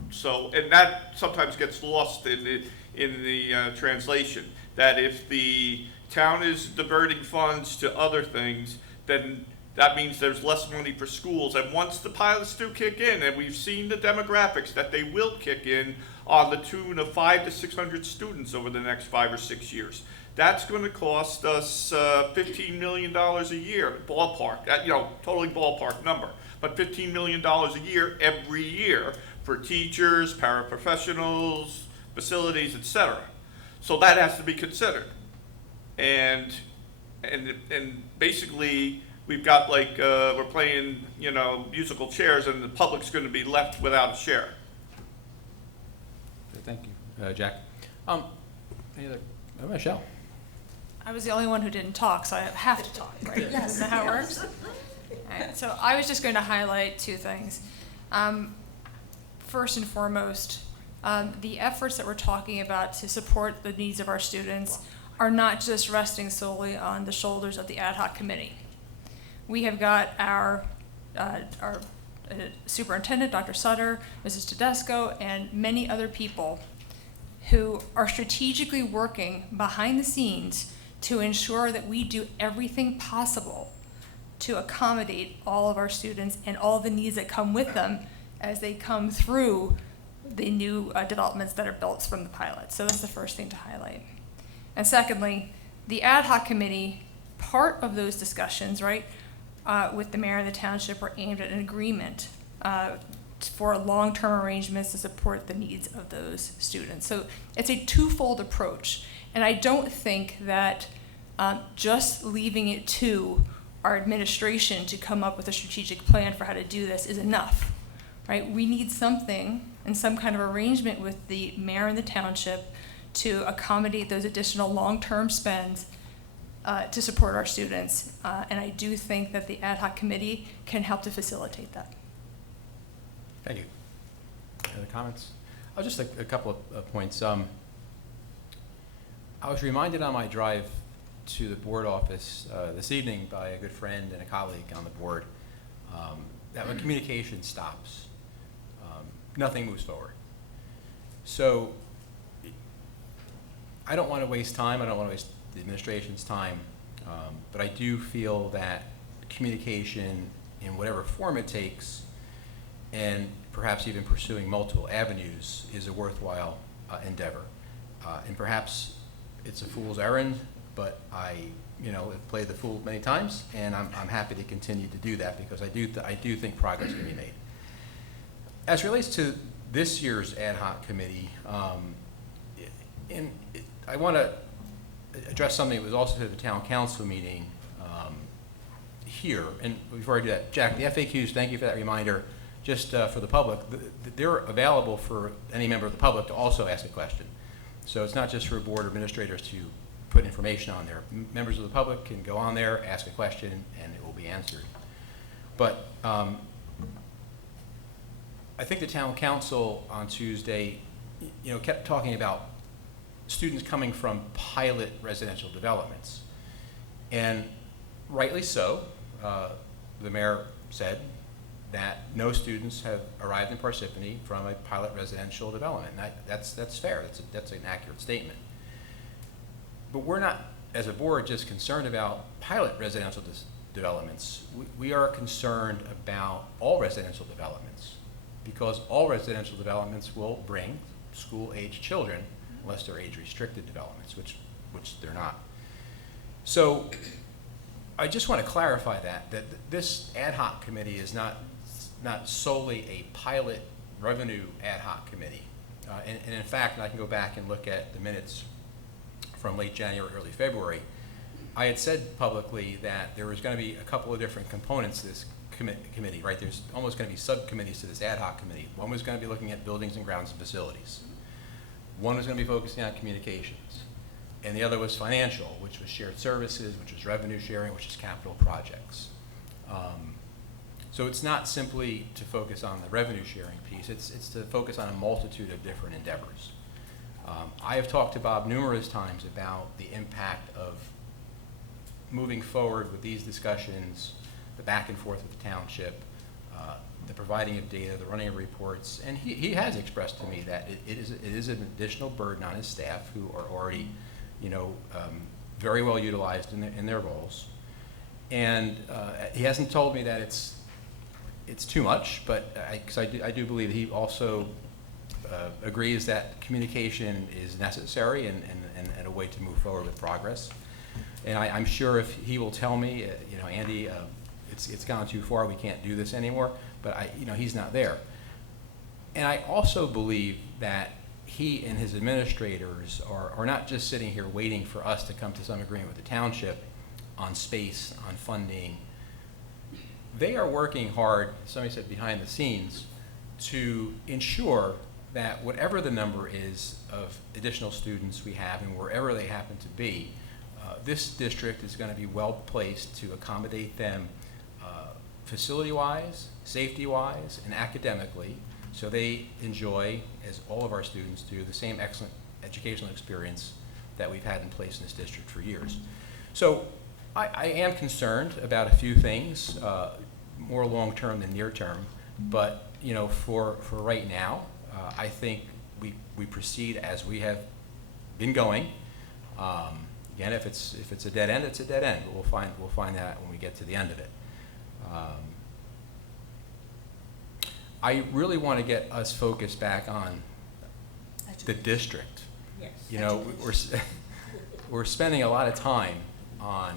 So, and that sometimes gets lost in the translation, that if the town is diverting funds to other things, then that means there's less money for schools. And once the pilots do kick in, and we've seen the demographics that they will kick in on the tune of 500 to 600 students over the next 5 or 6 years, that's going to cost us $15 million a year, ballpark. That, totally ballpark number, but $15 million a year every year for teachers, paraprofessionals, facilities, etc. So that has to be considered. And basically, we've got we're playing, musical chairs, and the public's going to be left without a share. Thank you, Jack. Any other? Michelle. I was the only one who didn't talk, so I have to talk, right? Yes. Isn't that how it works? All right, so I was just going to highlight two things. First and foremost, the efforts that we're talking about to support the needs of our students are not just resting solely on the shoulders of the ad hoc committee. We have got our superintendent, Dr. Sutter, Mrs. Tedesco, and many other people who are strategically working behind the scenes to ensure that we do everything possible to accommodate all of our students and all the needs that come with them as they come through the new developments that are built from the pilot. So that's the first thing to highlight. And secondly, the ad hoc committee, part of those discussions, right, with the mayor and the township were aimed at an agreement for long-term arrangements to support the needs of those students. So it's a twofold approach. And I don't think that just leaving it to our administration to come up with a strategic plan for how to do this is enough, right? We need something and some kind of arrangement with the mayor and the township to accommodate those additional long-term spends to support our students. And I do think that the ad hoc committee can help to facilitate that. Thank you. Other comments? Oh, just a couple of points. I was reminded on my drive to the board office this evening by a good friend and a colleague on the board that when communication stops, nothing moves forward. So I don't want to waste time. I don't want to waste the administration's time. But I do feel that communication in whatever form it takes, and perhaps even pursuing multiple avenues, is a worthwhile endeavor. And perhaps it's a fool's errand, but I have played the fool many times, and I'm happy to continue to do that because I do think progress can be made. As it relates to this year's ad hoc committee, I want to address something that was also at the town council meeting here. And before I do that, Jack, the FAQs, thank you for that reminder. Just for the public, they're available for any member of the public to also ask a question. So it's not just for board administrators to put information on there. Members of the public can go on there, ask a question, and it will be answered. But I think the town council on Tuesday, kept talking about students coming from pilot residential developments. And rightly so, the mayor said that no students have arrived in Parsippany from a pilot residential development. And that's fair, that's an accurate statement. But we're not, as a board, just concerned about pilot residential developments. We are concerned about all residential developments, because all residential developments will bring school-age children, unless they're age-restricted developments, which they're not. So I just want to clarify that this ad hoc committee is not solely a pilot revenue ad hoc committee. And in fact, and I can go back and look at the minutes from late January, early February, I had said publicly that there was going to be a couple of different components to this committee, right? There's almost going to be subcommittees to this ad hoc committee. One was going to be looking at buildings and grounds and facilities. One was going to be focusing on communications. And the other was financial, which was shared services, which was revenue sharing, which is capital projects. So it's not simply to focus on the revenue sharing piece, it's to focus on a multitude of different endeavors. I have talked to Bob numerous times about the impact of moving forward with these discussions, the back and forth with the township, the providing of data, the running of reports, and he has expressed to me that it is an additional burden on his staff who are already, very well utilized in their roles. And he hasn't told me that it's too much, but I do believe he also agrees that communication is necessary and a way to move forward with progress. And I'm sure if he will tell me, Andy, it's gone too far, we can't do this anymore, but he's not there. And I also believe that he and his administrators are not just sitting here waiting for us to come to some agreement with the township on space, on funding. They are working hard, somebody said behind the scenes, to ensure that whatever the number is of additional students we have and wherever they happen to be, this district is going to be well placed to accommodate them facility-wise, safety-wise, and academically, so they enjoy, as all of our students do, the same excellent educational experience that we've had in place in this district for years. So I am concerned about a few things, more long-term than near-term, but for right now, I think we proceed as we have been going. Again, if it's a dead end, it's a dead end. But we'll find that when we get to the end of it. I really want to get us focused back on the district. Yes. We're spending a lot of time on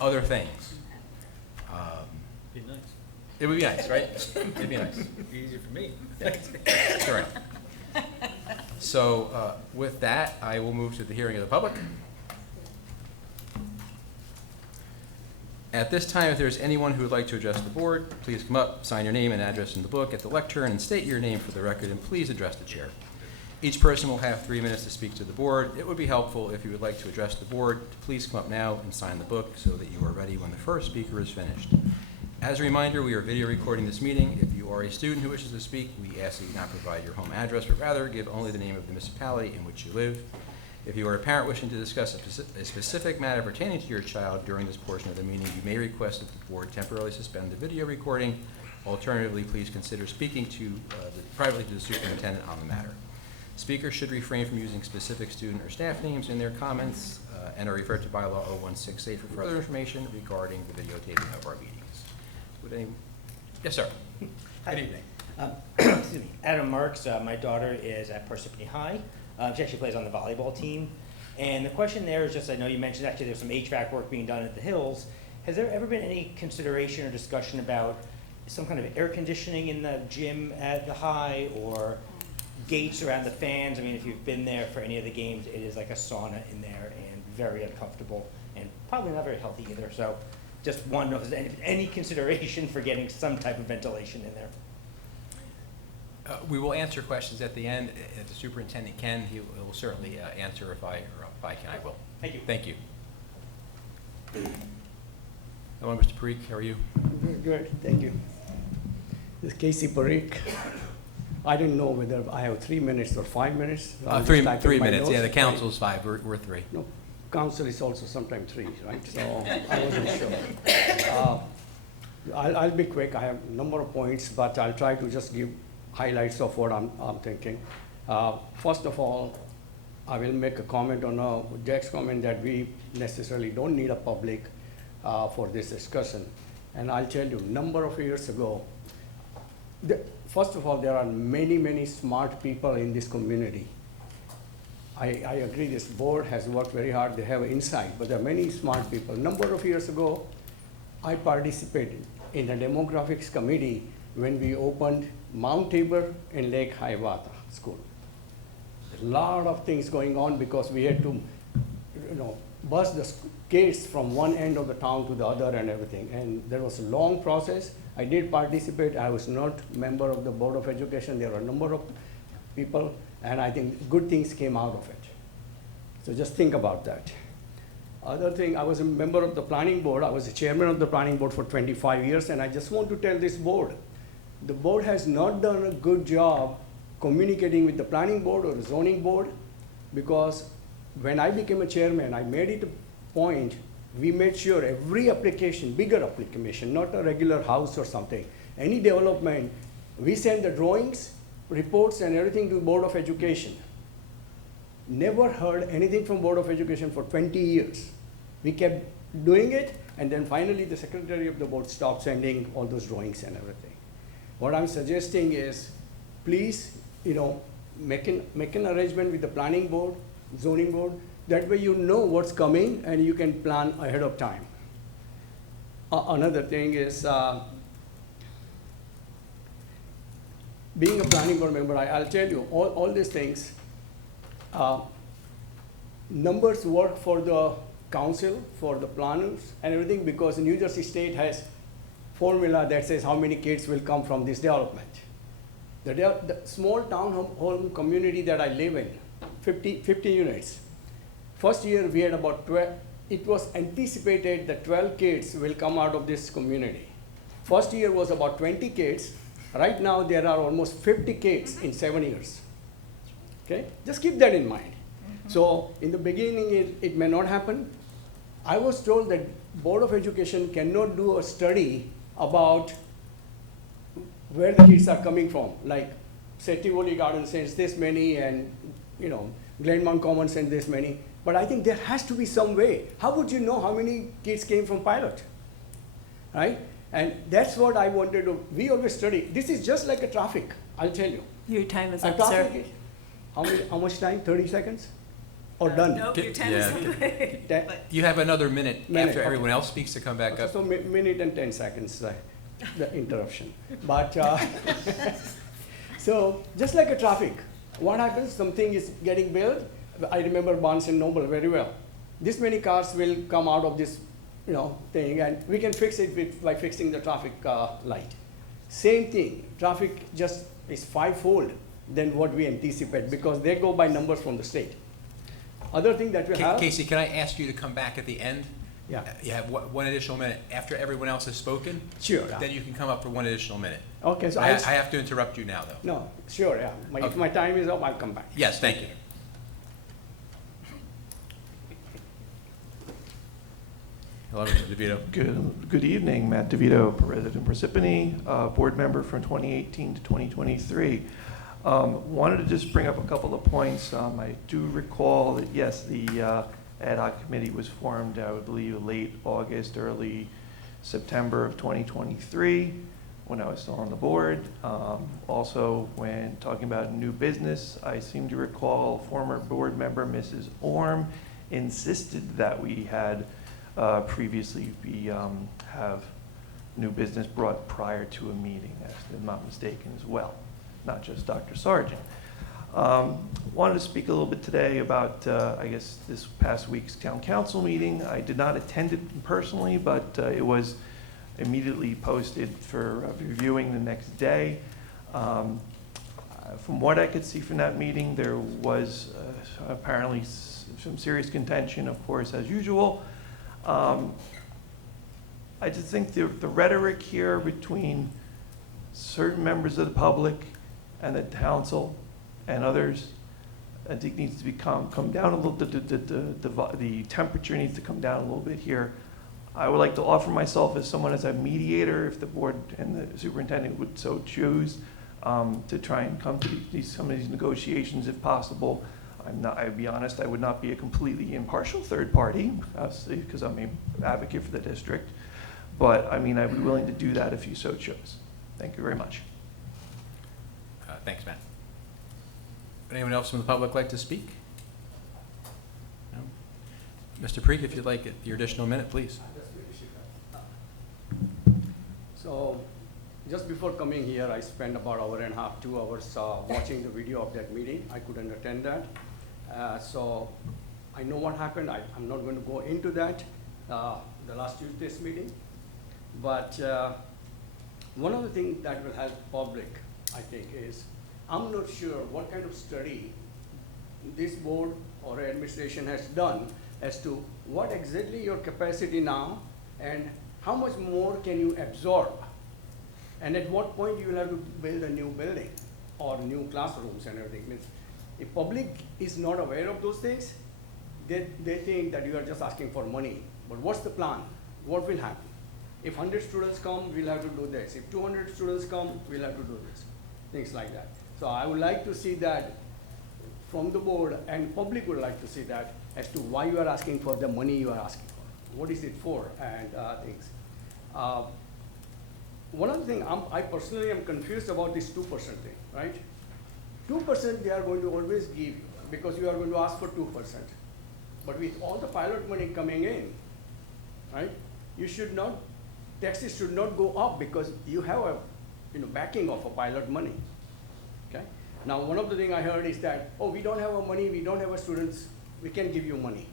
other things. Be nice. It would be nice, right? It'd be nice. Be easier for me. That's right. So with that, I will move to the hearing of the public. At this time, if there's anyone who would like to address the board, please come up, sign your name and address in the book at the lectern, and state your name for the record, and please address the chair. Each person will have 3 minutes to speak to the board. It would be helpful if you would like to address the board to please come up now and sign the book so that you are ready when the first speaker is finished. As a reminder, we are video recording this meeting. If you are a student who wishes to speak, we ask that you not provide your home address, but rather give only the name of the municipality in which you live. If you are a parent wishing to discuss a specific matter pertaining to your child during this portion of the meeting, you may request that the board temporarily suspend the video recording. Alternatively, please consider speaking privately to the superintendent on the matter. Speakers should refrain from using specific student or staff names in their comments and are referred to bylaw 0168 for further information regarding the videotaping of our meetings. Yes, sir. Good evening. Excuse me. Adam Marks. My daughter is at Parsippany High. She actually plays on the volleyball team. And the question there is just, I know you mentioned actually there's some HVAC work being done at the Hills. Has there ever been any consideration or discussion about some kind of air conditioning in the gym at the high, or gates around the fans? I mean, if you've been there for any of the games, it is like a sauna in there and very uncomfortable and probably not very healthy either. So just want to know if there's any consideration for getting some type of ventilation in there. We will answer questions at the end. If the superintendent can, he will certainly answer. If I can, I will. Thank you. Thank you. Hello, Mr. Parikh. How are you? Good, thank you. This is Casey Parikh. I didn't know whether I have 3 minutes or 5 minutes. Three minutes. Yeah, the council's 5. We're 3. No, council is also sometimes 3, right? So I wasn't sure. I'll be quick. I have a number of points, but I'll try to just give highlights of what I'm thinking. First of all, I will make a comment on Jack's comment that we necessarily don't need a public for this discussion. And I'll tell you, a number of years ago, first of all, there are many, many smart people in this community. I agree this board has worked very hard. They have insight, but there are many smart people. A number of years ago, I participated in the demographics committee when we opened Mount Tabor and Lake Hiawatha School. A lot of things going on because we had to, bus the kids from one end of the town to the other and everything. And there was a long process. I did participate. I was not a member of the Board of Education. There were a number of people, and I think good things came out of it. So just think about that. Other thing, I was a member of the planning board. I was the chairman of the planning board for 25 years, and I just want to tell this board, the board has not done a good job communicating with the planning board or the zoning board, because when I became a chairman, I made it a point, we made sure every application, bigger application, not a regular house or something, any development, we send the drawings, reports, and everything to Board of Education. Never heard anything from Board of Education for 20 years. We kept doing it, and then finally the secretary of the board stopped sending all those drawings and everything. What I'm suggesting is, please, make an arrangement with the planning board, zoning board. That way you know what's coming and you can plan ahead of time. Another thing is, being a planning board member, I'll tell you, all these things, numbers work for the council, for the planners and everything, because New Jersey State has formula that says how many kids will come from this development. The small townhome community that I live in, 50 units. First year we had about 12, it was anticipated that 12 kids will come out of this community. First year was about 20 kids. Right now there are almost 50 kids in 7 years. Okay, just keep that in mind. So in the beginning it may not happen. I was told that Board of Education cannot do a study about where the kids are coming from. Like, say Tivoli Garden sends this many, and Glenmount Common sends this many. But I think there has to be some way. How would you know how many kids came from pilot? Right? And that's what I wanted to, we always study. This is just like a traffic, I'll tell you. Your time is A up, traffic sir. is, how much time? 30 seconds? Or done? Nope, your time is up. That- You have another minute Minute, after okay. everyone else speaks to come back up. So minute and 10 seconds, the interruption. But, so just like a traffic, what happens, something is getting built. I remember Barnes and Noble very well. This many cars will come out of this thing, and we can fix it by fixing the traffic light. Same thing, traffic just is fivefold than what we anticipate, because they go by numbers from the state. Other thing that we have. Casey, can I ask you to come back at the end? Yeah. You have one additional minute. After everyone else has spoken, Sure. Yeah. then you can come up for one additional minute. Okay, so I have to interrupt you now, though. No, sure, yeah. If Okay. my time is up, I'll come back. Yes, thank you. Hello, Mr. DeVito. Good evening, Matt DeVito, resident Parsippany, board member from 2018 to 2023. Wanted to just bring up a couple of points. I do recall that, yes, the ad hoc committee was formed, I would believe, late August, early September of 2023, when I was still on the board. Also, when talking about new business, I seem to recall former board member Mrs. Orm insisted that we had previously have new business brought prior to a meeting, if I'm not mistaken as well, not just Dr. Sargent. Wanted to speak a little bit today about, I guess, this past week's town council meeting. I did not attend it personally, but it was immediately posted for reviewing the next day. From what I could see from that meeting, there was apparently some serious contention, of course, as usual. I just think the rhetoric here between certain members of the public and the council and others, I think needs to come down a little. The temperature needs to come down a little bit here. I would like to offer myself as someone as a mediator, if the board and the superintendent would so choose, to try and come to some of these negotiations if possible. I'd be honest, I would not be a completely impartial third party, because I'm an advocate for the district. But I mean, I'd be willing to do that if you so chose. Thank you very much. Thanks, Matt. Anyone else from the public like to speak? No? Mr. Preek, if you'd like your additional minute, please. So, just before coming here, I spent about an hour and a half, 2 hours watching the video of that meeting. I couldn't attend that. So, I know what happened. I'm not going to go into that, the last Tuesday's meeting. But one of the things that will help public, I think, is I'm not sure what kind of study this board or administration has done as to what exactly your capacity now and how much more can you absorb, and at what point you will have to build a new building or new classrooms and everything. Means if public is not aware of those things, they think that you are just asking for money. But what's the plan? What will happen? If 100 students come, we'll have to do this. If 200 students come, we'll have to do this. Things like that. So I would like to see that from the board, and public would like to see that as to why you are asking for the money you are asking for. What is it for, and things. One of the things I personally am confused about this 2% thing, right? 2% they are going to always give you because you are going to ask for 2%. But with all the pilot money coming in, right, you should not, taxes should not go up because you have a backing of a pilot money. Okay? Now one of the things I heard is that, oh, we don't have a money, we don't have a students, we can give you money.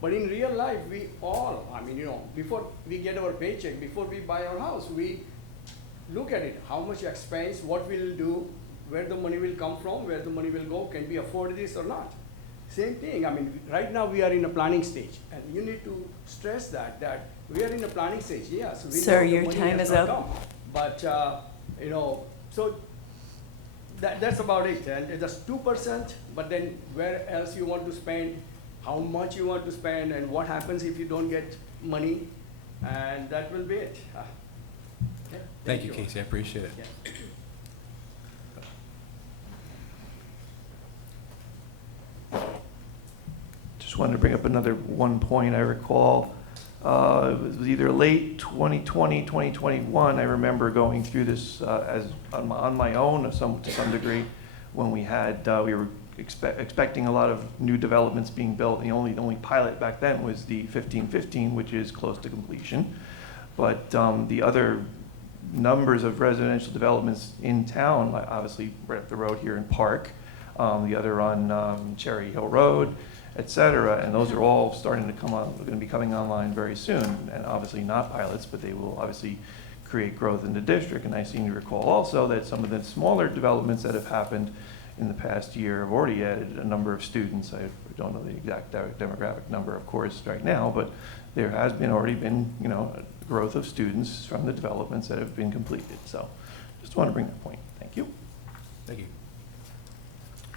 But in real life, we all, before we get our paycheck, before we buy our house, we look at it, how much expense, what we'll do, where the money will come from, where the money will go, can we afford this or not? Same thing, right now we are in a planning stage, and you need to stress that we are in a planning stage, yes. We Sir, know the your money time has is not up. come. But, so that's about it, and just 2%, but then where else you want to spend, how much you want to spend, and what happens if you don't get money, and that will be it. Okay? Thank you, Casey, I appreciate it. Yeah. Just wanted to bring up another one point I recall. It was either late 2020, 2021, I remember going through this as on my own to some degree when we were expecting a lot of new developments being built. The only pilot back then was the 1515, which is close to completion. But the other numbers of residential developments in town, like obviously right up the road here in Park, the other on Cherry Hill Road, et cetera, and those are all starting to come on, going to be coming online very soon, and obviously not pilots, but they will obviously create growth in the district. And I seem to recall also that some of the smaller developments that have happened in the past year have already added a number of students. I don't know the exact demographic number, of course, right now, but there has already been, growth of students from the developments that have been completed. So just want to bring that point. Thank you. Thank you.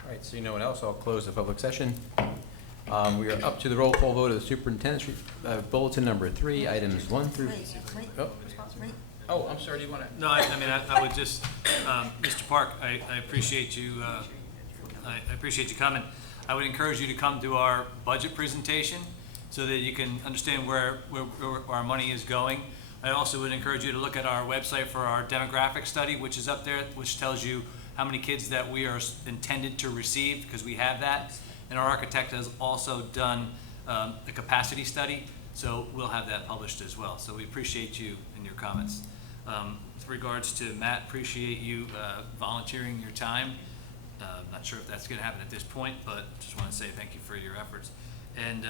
All right, so no one else, I'll close the public session. We are up to the roll call vote of the superintendent's bulletin number 3, items 1 through. Oh, I'm sorry. Do you want to? No, I would just, Mr. Park, I appreciate you. I appreciate you coming. I would encourage you to come to our budget presentation so that you can understand where our money is going. I also would encourage you to look at our website for our demographic study, which is up there, which tells you how many kids that we are intended to receive, because we have that. And our architect has also done a capacity study, so we'll have that published as well. So we appreciate you and your comments. With regards to Matt, appreciate you volunteering your time. Not sure if that's going to happen at this point, but just want to say thank you for your efforts. And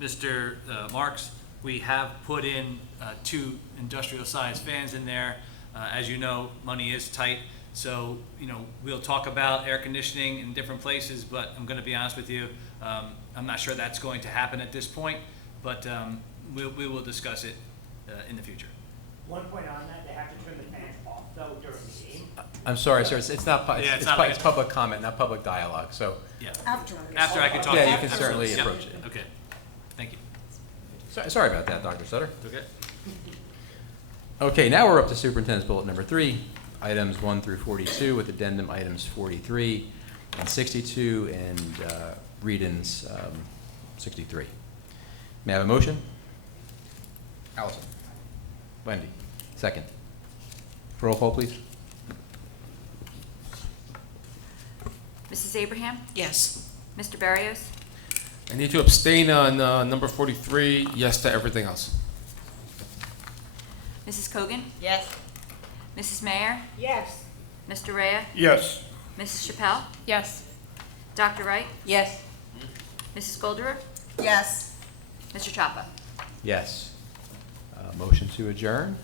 Mr. Marks, we have put in 2 industrial-sized fans in there. As you know, money is tight. So, we'll talk about air conditioning in different places, but I'm going to be honest with you, I'm not sure that's going to happen at this point, but we will discuss it in the future. One point on that, they have to turn the fans off though during the game. I'm sorry, sir. It's not. Yeah, It's public comment, not public dialogue. So. Yeah. After I can talk. Yeah, you can certainly approach it. Okay. Thank you. Sorry about that, Dr. Sutter. Okay. Okay, now we're up to superintendent's bulletin number 3, items 1 through 42, with addendum items 43 and 62, and read-ins 63. May I have a motion? Allison. Wendy. Second. Roll call, please. Mrs. Abraham? Yes. Mr. Barrios? I need to abstain on number 43, yes to everything else. Mrs. Cogan? Yes. Mrs. Mayer? Yes. Mr. Rhea? Yes. Mrs. Chappelle? Yes. Dr. Wright? Yes. Mrs. Golderer? Yes. Mr. Chapa? Yes. Motion to adjourn.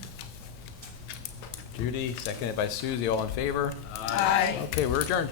Judy, seconded by Susie. All in favor? Aye. Okay, we're adjourned.